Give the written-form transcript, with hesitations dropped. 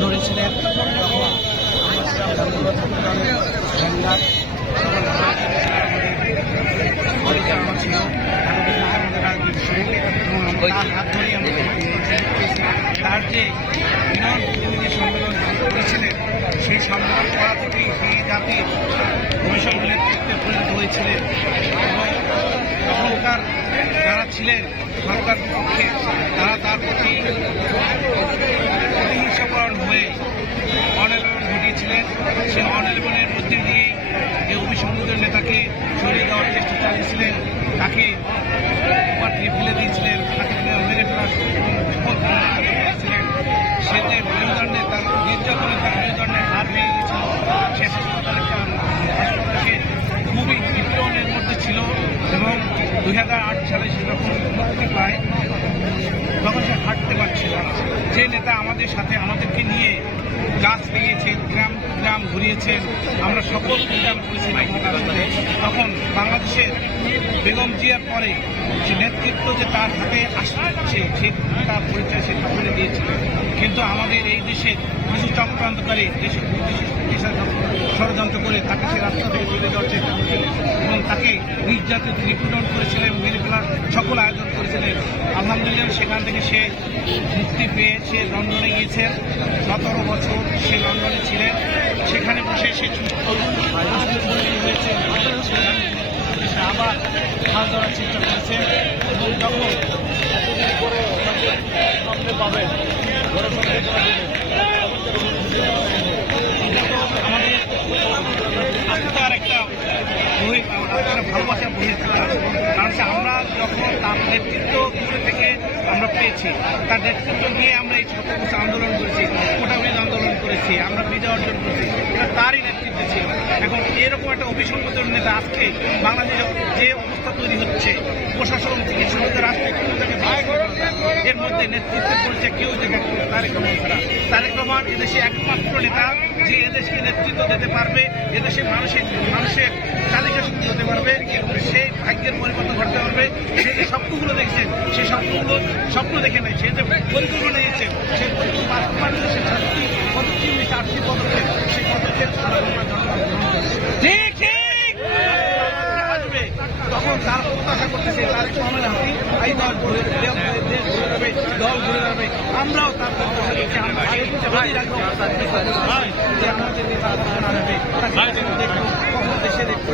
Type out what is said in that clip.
ধরেছিলেন ছিল তার যে সম্মেলন করেছিলেন সেই সম্মেলন করা থেকেই সেই জাতির ভবিষ্যৎ নেতৃত্বে পরিণত হয়েছিলেন এবং তখনকার যারা ছিলেন সরকার পক্ষে তারা তার প্রতি প্রতিহিংসাপরণ হয়ে অনির্বাণ ঘটিয়েছিলেন। সেই অনির্বাণের মধ্যে দিয়ে যে অভিসংবাদের নেতাকে সরিয়ে দেওয়ার চেষ্টা চালিয়েছিলেন, তাকে পাঠিয়ে ফেলে দিয়েছিলেন, তাকে মেরে ফেলার ছিলেন, সেতে মেরুদণ্ডে তার নির্যাতনে তার মেরুদণ্ডে হাত ভেঙে গেছিল। সে হাসপাতালকে খুবই নিপীড়নের মধ্যে ছিল এবং 2008 সালে সে যখন মুক্তি পায় তখন সে হাঁটতে পারছিল না। যে নেতা আমাদের সাথে আমাদেরকে নিয়ে গাছ লাগিয়েছেন, গ্রাম গ্রাম ঘুরিয়েছেন, আমরা সকল প্রোগ্রাম করেছি তখন বাংলাদেশের বেগম জিয়ার পরে যে নেতৃত্ব যে তার হাতে আসছে সে তার পরিচয় সে তখনই দিয়েছিল। কিন্তু আমাদের এই দেশে কিছু চক্রান্তকারী দেশের ষড়যন্ত্র করে তাকে সে রাস্তা থেকে তুলে দেওয়ার চেষ্টা করেছিলেন এবং তাকে নির্যাতিত নিপীড়ন করেছিলেন, মেরে ফেলার সকল আয়োজন করেছিলেন। আলহামদুলিল্লাহ সেখান থেকে সে মুক্তি পেয়ে সে লন্ডনে গিয়েছেন। 17 বছর সে লন্ডনে ছিলেন, সেখানে বসে সে হয়েছে আবার হাল ধরার চেষ্টা করেছেন এবং যখন পাবেন আমাদের আত্মার একটা ভালোবাসা বহির কারণ আমরা যখন তার নেতৃত্ব দূরে থেকে আমরা পেয়েছি, তার নেতৃত্ব নিয়ে আমরা এই 7 বছর আন্দোলন করেছি, কোটাবিজ আন্দোলন করেছি, আমরা বিজয় অর্জন করেছি, এটা তারই নেতৃত্বে ছিল। এখন এরকম একটা অভিসংবাদের নেতা আজকে বাংলাদেশে যে অবস্থা তৈরি হচ্ছে, প্রশাসন থেকে শুরু করে রাষ্ট্রীয় ক্ষমতাকে এর মধ্যে নেতৃত্বের পরিচয় কেউ দেখা তারেক রহমান ছাড়া। তারেক রহমান এদেশে একমাত্র নেতা যে এদেশকে নেতৃত্ব দিতে পারবে, এদেশের মানুষের তালিকা শক্তি হতে পারবে এবং সেই ভাগ্যের পরিবর্তন ঘটতে পারবে। সে যে স্বপ্নগুলো দেখছেন সেই স্বপ্ন দেখে নেয়, সে যে পরিকল্পনা নিয়েছেন সেই পরিকল্পনা বাস্তবায়নে সে 4টি পদক্ষেপ সেই পদক্ষেপ আসবে তখন তার প্রত্যাশা করতেছে তারেক রহমানের হাতে এই দল ঘুরে দল ঘুরে যাবে। আমরাও তার দেশে দেখতে